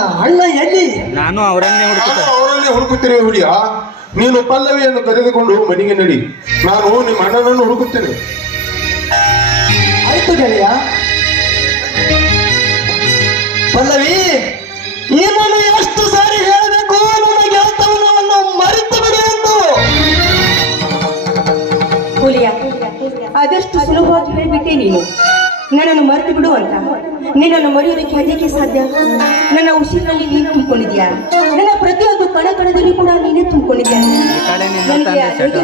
ಅಣ್ಣ ಎಲ್ಲಿ? ನಾನು ಅವರನ್ನೇ ಹುಡುಕುತ್ತ ನಾನು ಅವರನ್ನೇ ಹುಡುಕುತ್ತೇನೆ ಹುಲಿಯ ನೀನು ಪಲ್ಲವಿಯನ್ನು ಕರೆದುಕೊಂಡು ಮನೆಗೆ ನಡಿ. ನಾನು ನಿಮ್ಮ ಅಣ್ಣನನ್ನು ಹುಡುಕುತ್ತೇನೆ. ಆಯ್ತು ಗೆಳೆಯ. ಪಲ್ಲವಿ ನಿನ್ನನ್ನು ಎಷ್ಟು ಸಾರಿ ಹೇಳಬೇಕು ನನ್ನ ಗೆಳತನವನ್ನು ಮರೆತು ಬಿಡು ಎಂದು. ಹುಲಿಯ ಆದಷ್ಟು ಸುಲಭವಾಗಿ ಹೇಳಿಬಿಟ್ಟೆ ನೀನು? ನನ್ನನ್ನು ಮರೆತು ಬಿಡು ಅಂತ ನಿನ್ನನ್ನು ಮರೆಯೋದಕ್ಕೆ ಅದಕ್ಕೆ ಸಾಧ್ಯ? ನನ್ನ ಉಸಿರಿನಲ್ಲಿ ನೀನು ತುಂಬಿಕೊಂಡಿದ್ಯಾ? ನನ್ನ ಪ್ರತಿಯೊಂದು ಕಣ ಕಣದಲ್ಲಿ ಕೂಡ ನೀನೇ ತುಂಬಿಕೊಂಡಿದ್ಯಾ?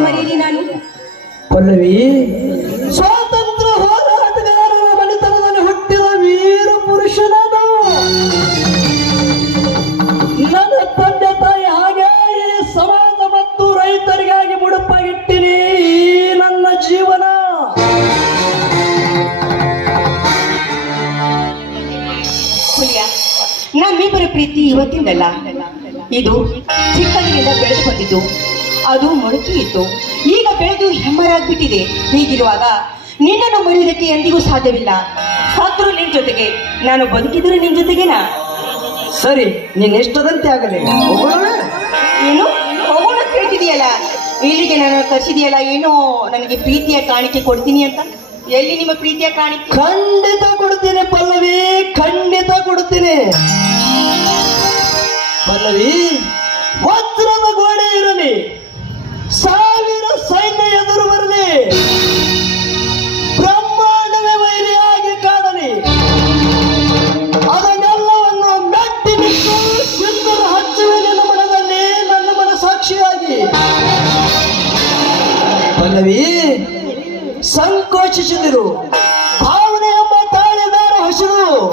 ಮರೆಯಲಿ ನಾನು? ಪಲ್ಲವಿ. ಸ್ವಾತಂತ್ರ್ಯ ನಮ್ಮಿಬ್ಬರ ಪ್ರೀತಿ ಇವತ್ತಿಂದಲ್ಲ ಇದು ಚಿಕ್ಕಂದಿನಿಂದ ಬೆಳೆದು ಬಂದಿದ್ದು. ಅದು ಮೊಳಕೆ ಇತ್ತು ಈಗ ಬೆಳೆದು ಹೆಮ್ಮರಾಗ್ಬಿಟ್ಟಿದೆ. ಹೀಗಿರುವಾಗ ನಿನ್ನನ್ನು ಮರೆಯುವುದಕ್ಕೆ ಎಂದಿಗೂ ಸಾಧ್ಯವಿಲ್ಲ. ಸತ್ರು ನಿನ್ ಜೊತೆಗೆ. ನಾನು ಬದುಕಿದ್ರು ನಿನ್ ಜೊತೆಗೇನಾ? ಸರಿ ನೀನ್ ಎಷ್ಟದಂತೆ ಆಗಲಿ? ಏನು? ಹೋಗೋಣ ಅಂತ ಹೇಳ್ತಿದೀಯಲ್ಲ ಇಲ್ಲಿಗೆ ನಾನು ಕರ್ಸಿದೆಯಲ್ಲ ಏನೋ ನನಗೆ ಪ್ರೀತಿಯ ಕಾಣಿಕೆ ಕೊಡ್ತೀನಿ ಅಂತ. ಎಲ್ಲಿ ನಿಮ್ಮ ಪ್ರೀತಿಯ ಕಾಣಿ ಖಂಡಿತ ಕೊಡ್ತೀನಿ ಪಲ್ಲವಿ, ಖಂಡಿತ ಕೊಡ್ತೀನಿ ಪಲ್ಲವಿ, ವಜ್ರದ ಗೋಡೆ ಇರಲಿ. ಸಾವಿರ ಸೈನ್ಯ ಎದುರು ಬರಲಿ. ಬ್ರಹ್ಮಾಂಡವೇ ವೈರಿಯಾಗಿ ಕಾಡಲಿ. ಅದನ್ನೆಲ್ಲವನ್ನು ಮೆಟ್ಟಿ ನಿಂತು ಸಿಂಧರ ಹಚ್ಚುವೆ ನಿನ್ನ ಮನದಲ್ಲಿ, ನನ್ನ ಮನ ಸಾಕ್ಷಿಯಾಗಿ ಪಲ್ಲವಿ ಸಂಕೋಚಿಸಿದರು. ಭಾವನೆ ಎಂಬ ತಾಳಿದಾರ ಹಸಿರು.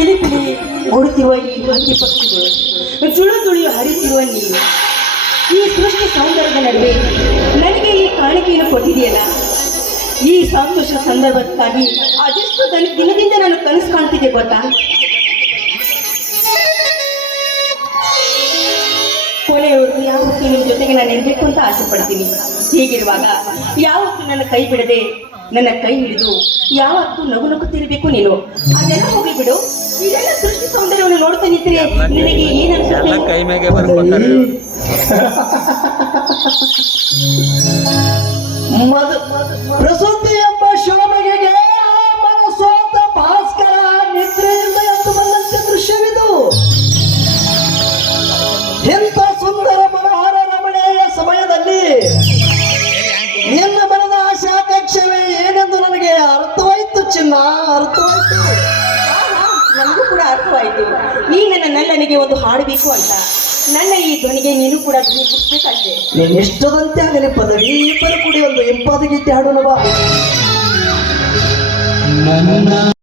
ಚಿಲಿಪಿಲಿ ಓಡುತ್ತಿರುವ ಈ ಹಂದಿ ಪಕ್ಷಿಗಳು ಜುಳು ತುಳಿಯು ಹರಿತಿರುವ ನೀರು. ಈ ಸೃಷ್ಟಿ ಸೌಂದರ್ಯದ ನಡುವೆ ನನಗೆ ಈ ಕಾಣಿಕೆಯನ್ನು ಕೊಟ್ಟಿದೆಯಲ್ಲ? ಈ ಸಂತೋಷ ಸಂದರ್ಭಕ್ಕಾಗಿ ಅದೆಷ್ಟು ದನ- ದಿನದಿಂದ ನಾನು ಕನಸು ಕಾಣ್ತಿದ್ದೆ ಗೊತ್ತಾ? ಕೊನೆಯವರು ಯಾವತ್ತೂ ನಿಮ್ಮ ಜೊತೆಗೆ ನಾನು ಇರಬೇಕು ಅಂತ ಆಸೆ ಪಡ್ತೀನಿ. ಹೀಗಿರುವಾಗ ಯಾವತ್ತೂ ನನ್ನ ಕೈ ಬಿಡದೆ ನನ್ನ ಕೈ ಹಿಡಿದು ಯಾವತ್ತೂ ನಗು ನಗುತ್ತಿರಬೇಕು ನೀನು. ಅದೆಲ್ಲ ಹೋಗಿ ಬಿಡು ಇದೆಲ್ಲ ಸೃಷ್ಟಿ ಸೌಂದರ್ಯವನ್ನು ನೋಡ್ತಾ ನಿಂತರೆ. ನಿನಗೆ ಏನನ್ಸುತ್ತೆ ಕೈ ಮೇಗೆ ನನ್ನ ಒಂದು ಒಂದು ಹಾಡಬೇಕು ಅಂತ. ನನ್ನ ಈ ಧ್ವನಿಗೆ ನೀನು ಕೂಡ ಧ್ವನಿ ನೀನು ಎಷ್ಟದಂತೆ ಆಗಲಿ ಪದವಿ ಇಬ್ಬರು ಕೂಡಿ ಒಂದು ಇಂಪಾದ ಗೀತೆ ಹಾಡೋಣ